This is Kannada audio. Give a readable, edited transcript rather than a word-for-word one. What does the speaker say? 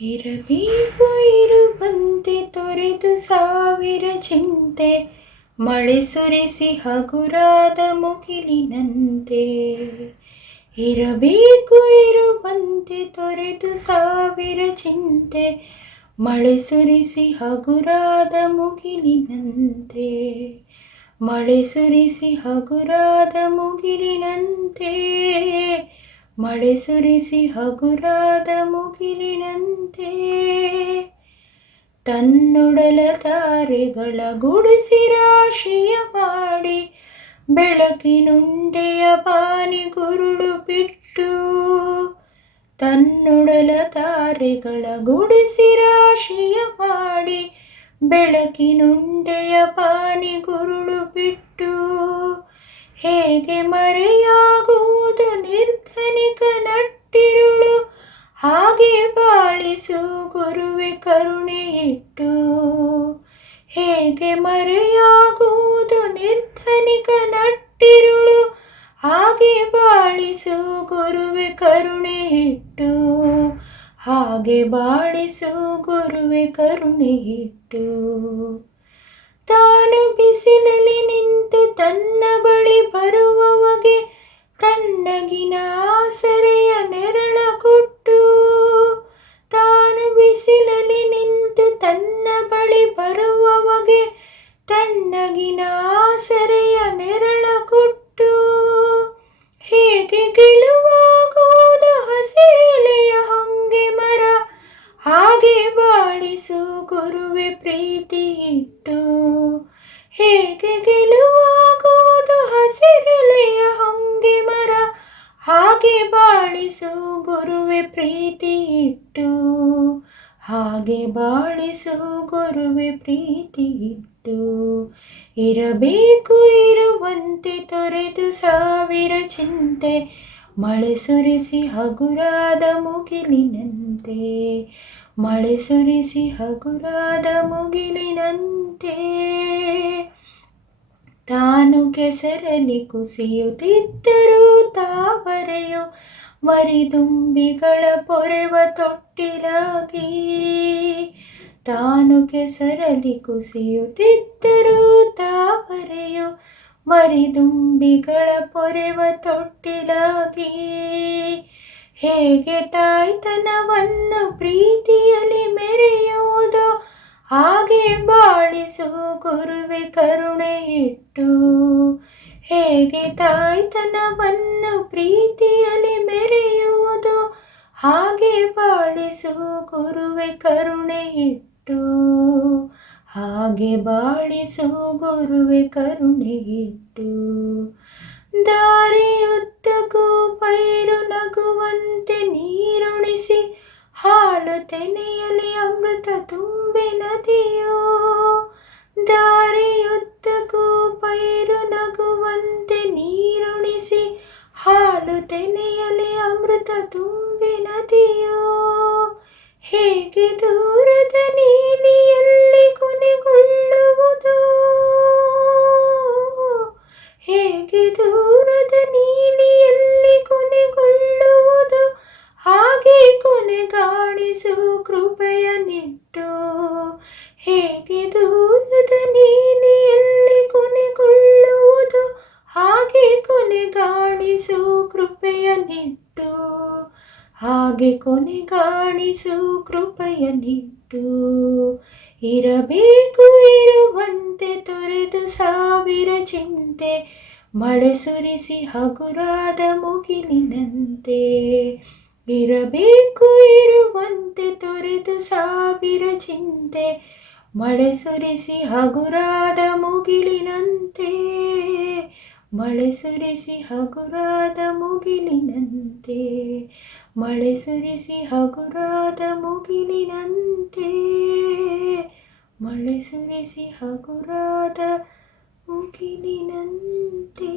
ಇರಬೇಕು ಇರುವಂತೆ ತೊರೆದು ಸಾವಿರ ಚಿಂತೆ, ಮಳೆ ಸುರಿಸಿ ಹಗುರಾದ ಮುಗಿಲಿನಂತೆ. ಇರಬೇಕು ಇರುವಂತೆ ತೊರೆದು ಸಾವಿರ ಚಿಂತೆ, ಮಳೆ ಸುರಿಸಿ ಹಗುರಾದ ಮುಗಿಲಿನಂತೆ. ಮಳೆ ಸುರಿಸಿ ಹಗುರಾದ ಮುಗಿಲಿನಂತೆ. ಮಳೆ ಸುರಿಸಿ ಹಗುರಾದ ಮುಗಿಲಿನಂತೆ. ತನ್ನೊಡಲ ತಾರೆಗಳ ಗುಡಿಸಿ ರಾಶಿಯ ಮಾಡಿ, ಬೆಳಕಿನುಂಡೆಯ ಬಾನಿ ಗುರುಳು ಬಿಟ್ಟು. ತನ್ನೊಡಲ ತಾರೆಗಳ ಗುಡಿಸಿ ರಾಶಿಯ ಮಾಡಿ, ಬೆಳಕಿನುಂಡೆಯ ಬಾನಿ ಗುರುಳು ಬಿಟ್ಟು. ಹೇಗೆ ಮರೆಯಾಗುವುದು ನಿರ್ಧನಿಕ ನಟ್ಟಿರುಳು, ಹಾಗೆ ಬಾಳಿಸು ಗುರುವೆ ಕರುಣೆ ಇಟ್ಟು. ಹೇಗೆ ಮರೆಯಾಗುವುದು ನಿರ್ಧನಿಕ ನಟ್ಟಿರುಳು, ಹಾಗೆ ಬಾಳಿಸು ಗುರುವೆ ಕರುಣೆ ಇಟ್ಟು. ಹಾಗೆ ಬಾಳಿಸು ಗುರುವೆ ಕರುಣೆ ಇಟ್ಟು. ತಾನು ಬಿಸಿಲಲ್ಲಿ ನಿಂತು ತನ್ನ ಬಳಿ ಬರುವವಗೆ ತಣ್ಣಗಿನ ಆಸರೆಯ ನೆರಳ ಕೊಟ್ಟು. ತಾನು ಬಿಸಿಲಲ್ಲಿ ನಿಂತು ತನ್ನ ಬಳಿ ಬರುವವಗೆ ತಣ್ಣಗಿನ ಆಸರೆಯ ನೆರಳ ಕೊಟ್ಟು. ಹೇಗೆ ಗೆಲುವಾಗುವುದು ಹಸಿರೆಲೆಯ ಹೊಂಗೆ ಮರ, ಹಾಗೆ ಬಾಳಿಸು ಗುರುವೆ ಪ್ರೀತಿ ಇಟ್ಟು. ಹೇಗೆ ಗೆಲುವಾಗುವುದು ಹಸಿರೆಲೆಯ ಹೊಂಗೆ ಮರ, ಹಾಗೆ ಬಾಳಿಸು ಗುರುವೆ ಪ್ರೀತಿ ಇಟ್ಟು. ಹಾಗೆ ಬಾಳಿಸು ಗುರುವೆ ಪ್ರೀತಿ ಇಟ್ಟು. ಇರಬೇಕು ಇರುವಂತೆ ತೊರೆದು ಸಾವಿರ ಚಿಂತೆ, ಮಳೆ ಸುರಿಸಿ ಹಗುರಾದ ಮುಗಿಲಿನಂತೆ. ಮಳೆ ಸುರಿಸಿ ಹಗುರಾದ ಮುಗಿಲಿನಂತೆ. ತಾನು ಕೆಸರಲ್ಲಿ ಕುಸಿಯುತ್ತಿದ್ದರೂ ತಾವರೆಯು ಮರಿದುಂಬಿಗಳ ಪೊರೆವ ತೊಟ್ಟಿಲಾಗಿ. ತಾನು ಕೆಸರಲ್ಲಿ ಕುಸಿಯುತ್ತಿದ್ದರೂ ತಾವರೆಯು ಮರಿದುಂಬಿಗಳ ಪೊರೆವ ತೊಟ್ಟಿಲಾಗಿ. ಹೇಗೆ ತಾಯ್ತನವನ್ನು ಪ್ರೀತಿಯಲ್ಲಿ ಮೆರೆಯುವುದೋ, ಹಾಗೆ ಬಾಳಿಸು ಗುರುವೆ ಕರುಣೆ ಇಟ್ಟು. ಹೇಗೆ ತಾಯ್ತನವನ್ನು ಪ್ರೀತಿಯಲ್ಲಿ ಮೆರೆಯುವುದೋ, ಹಾಗೆ ಬಾಳಿಸು ಗುರುವೆ ಕರುಣೆ ಇಟ್ಟು. ಹಾಗೆ ಬಾಳಿಸು ಗುರುವೆ ಕರುಣೆ ಇಟ್ಟು. ದಾರಿಯುದ್ದಕ್ಕೂ ಪೈರು ನಗುವಂತೆ ನೀರುಣಿಸಿ, ಹಾಲು ತೆನೆಯಲಿ ಅಮೃತ ತುಂಬಿ ನದಿಯೋ. ದಾರಿಯುದ್ದಕ್ಕೂ ಪೈರು ನಗುವಂತೆ ನೀರುಣಿಸಿ, ಹಾಲು ತೆನೆಯಲಿ ಅಮೃತ ತುಂಬಿ ನದಿಯೋ. ಹೇಗೆ ದೂರದ ನೀಲಿಯಲ್ಲಿ ಕೊನೆಗೊಳ್ಳುವುದು, ಹೇಗೆ ದೂರದ ನೀಲಿಯಲ್ಲಿ ಕೊನೆಗೊಳ್ಳುವುದು, ಹಾಗೆ ಕೊನೆಗಾಣಿಸು ಕೃಪೆಯ ನಿಟ್ಟು. ಹೇಗೆ ದೂರದ ನೀಲಿಯಲ್ಲಿ ಕೊನೆಗೊಳ್ಳುವುದು, ಹಾಗೆ ಕೊನೆಗಾಣಿಸು ಕೃಪೆಯ ನಿಟ್ಟು. ಹಾಗೆ ಕೊನೆಗಾಣಿಸು ಕೃಪೆಯ ನಿಟ್ಟು. ಇರಬೇಕು ಇರುವಂತೆ ತೊರೆದು ಸಾವಿರ ಚಿಂತೆ, ಮಳೆ ಸುರಿಸಿ ಹಗುರಾದ ಮುಗಿಲಿನಂತೆ. ಇರಬೇಕು ಇರುವಂತೆ ತೊರೆದು ಸಾವಿರ ಚಿಂತೆ, ಮಳೆ ಸುರಿಸಿ ಹಗುರಾದ ಮುಗಿಲಿನಂತೆ. ಮಳೆ ಸುರಿಸಿ ಹಗುರಾದ ಮುಗಿಲಿನಂತೆ. ಮಳೆ ಸುರಿಸಿ ಹಗುರಾದ ಮುಗಿಲಿನಂತೆ. ಮಳೆ ಸುರಿಸಿ ಹಗುರಾದ ಮುಗಿಲಿನಂತೆ.